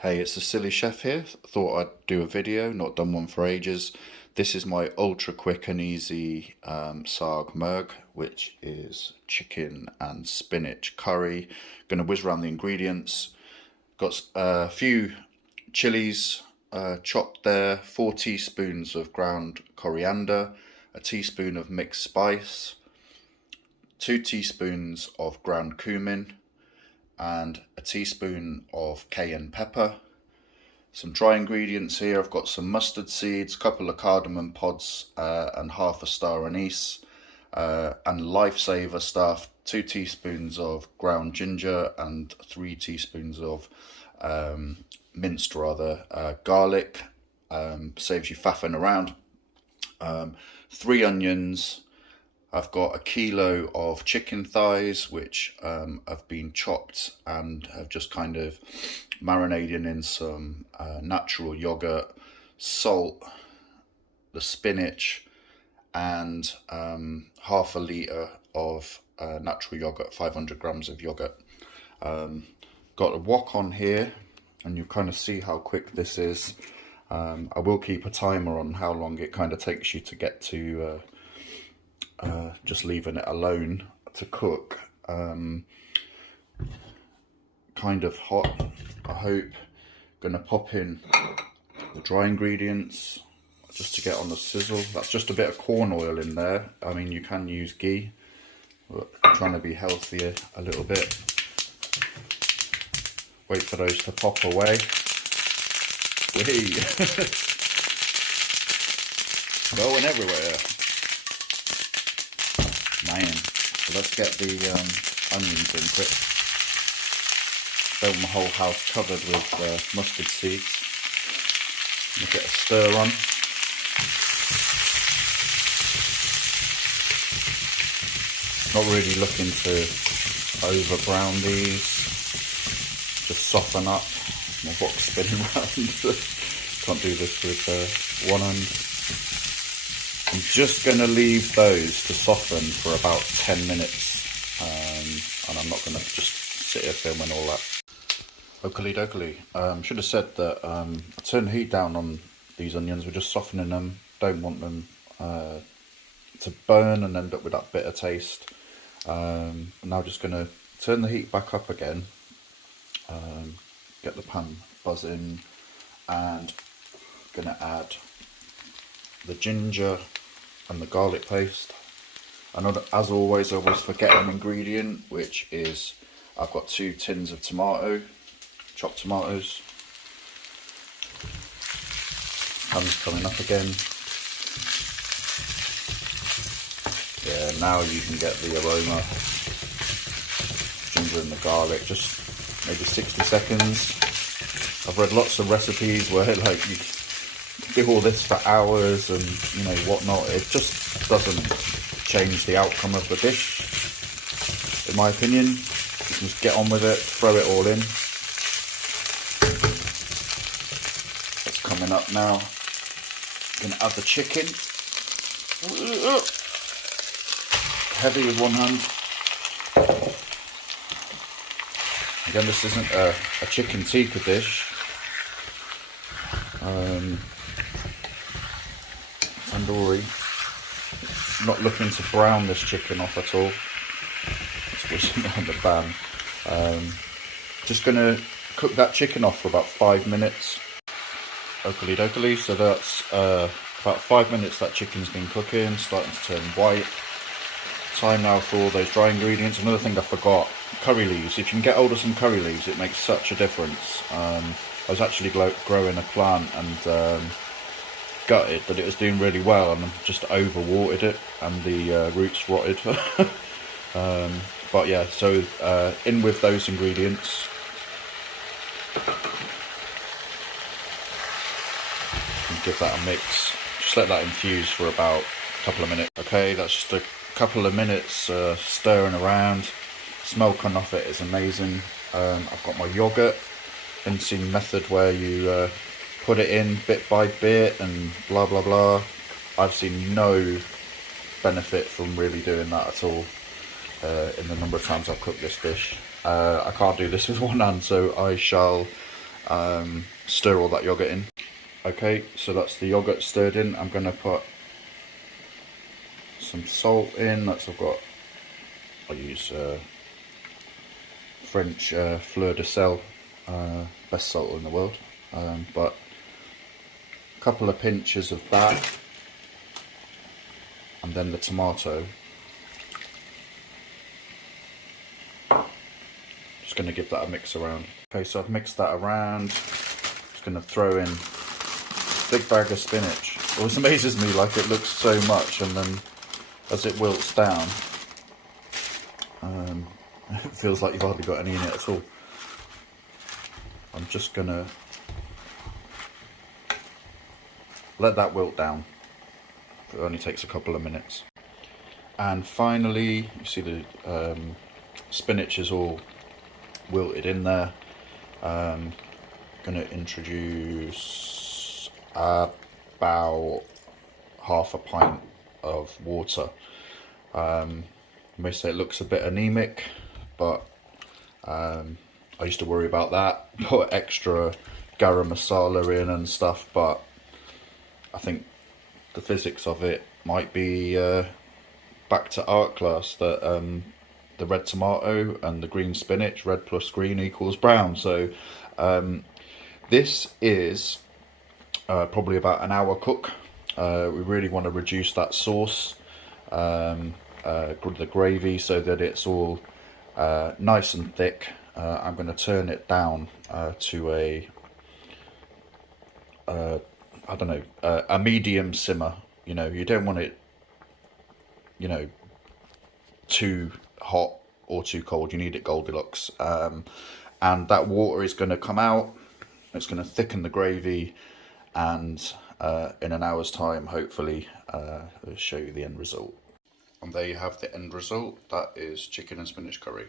Hey, it's the Silly Chef here. Thought I'd do a video, not done one for ages. This is my ultra quick and easy saag murgh, which is chicken and spinach curry. Gonna whiz around the ingredients. Got a few chilies chopped there, 4 teaspoons of ground coriander, a teaspoon of mixed spice, 2 teaspoons of ground cumin, and a teaspoon of cayenne pepper. Some dry ingredients here. I've got some mustard seeds, a couple of cardamom pods, and half a star anise. And lifesaver stuff, 2 teaspoons of ground ginger and 3 teaspoons of minced garlic. Saves you faffing around. 3 onions. I've got a kilo of chicken thighs, which have been chopped and have just kind of marinated in some natural yogurt, salt, the spinach, and half a litre of natural yogurt, 500 grams of yogurt. Got a wok on here, and you kind of see how quick this is. I will keep a timer on how long it kind of takes you to get to just leaving it alone to cook. Kind of hot, I hope. Gonna pop in the dry ingredients just to get on the sizzle. That's just a bit of corn oil in there. I mean, you can use ghee, but I'm trying to be healthier a little bit. Wait for those to pop away. Whee! Going everywhere. Man, so let's get the onions in quick. Fill my whole house covered with mustard seeds. We'll get a stir on. Not really looking to over brown these. Just soften up. My wok's spinning around. Can't do this with one hand. I'm just going to leave those to soften for about 10 minutes, and I'm not going to just sit here filming all that. Oakley dokley. Should have said that I turned the heat down on these onions. We're just softening them. Don't want them to burn and end up with that bitter taste. I'm now just going to turn the heat back up again, get the pan buzzing, and going to add the ginger and the garlic paste. I know that, as always, I always forget an ingredient, which is I've got 2 tins of chopped tomatoes. Pan's coming up again. Yeah, now you can get the aroma. Ginger and the garlic, just maybe 60 seconds. I've read lots of recipes where like you do all this for hours and whatnot. It just doesn't change the outcome of the dish, in my opinion. You can just get on with it, throw it all in. It's coming up now. Gonna add the chicken. Heavy with one hand. Again, this isn't a chicken tikka dish. Tandoori. Not looking to brown this chicken off at all. Just whizzing down the pan. Just gonna cook that chicken off for about 5 minutes. Oakley dokley. So that's about 5 minutes that chicken's been cooking, starting to turn white. Time now for all those dry ingredients. Another thing I forgot, curry leaves. If you can get hold of some curry leaves, it makes such a difference. I was actually growing a plant and gutted that it was doing really well, and just overwatered it and the roots rotted. But yeah, so in with those ingredients. And give that a mix. Just let that infuse for about a couple of minutes. Okay, that's just a couple of minutes stirring around. Smell coming off it is amazing. I've got my yogurt. Rinsing method where you put it in bit by bit and blah blah blah. I've seen no benefit from really doing that at all in the number of times I've cooked this dish. I can't do this with one hand, so I shall Stir all that yogurt in. Okay, so that's the yogurt stirred in. I'm going to put some salt in. I use French fleur de sel, best salt in the world, but a couple of pinches of that, and then the tomato. Just going to give that a mix around. Okay, so I've mixed that around. Just going to throw in a big bag of spinach. It always amazes me, like, it looks so much, and then as it wilts down, it feels like you've hardly got any in it at all. I'm just going to let that wilt down. It only takes a couple of minutes. And finally, you see the spinach is all wilted in there. Going to introduce about half a pint of water. You may say it looks a bit anemic, but I used to worry about that. Put extra garam masala in and stuff, but I think the physics of it might be back to art class, that the red tomato and the green spinach, red plus green equals brown. So this is probably about an hour cook. We really want to reduce that sauce, the gravy, so that it's all nice and thick. I'm going to turn it down to a I don't know, a medium simmer. You know, you don't want it, you know, too hot or too cold. You need it Goldilocks. And that water is going to come out. It's going to thicken the gravy, and in an hour's time, hopefully, I'll show you the end result. And there you have the end result. That is chicken and spinach curry.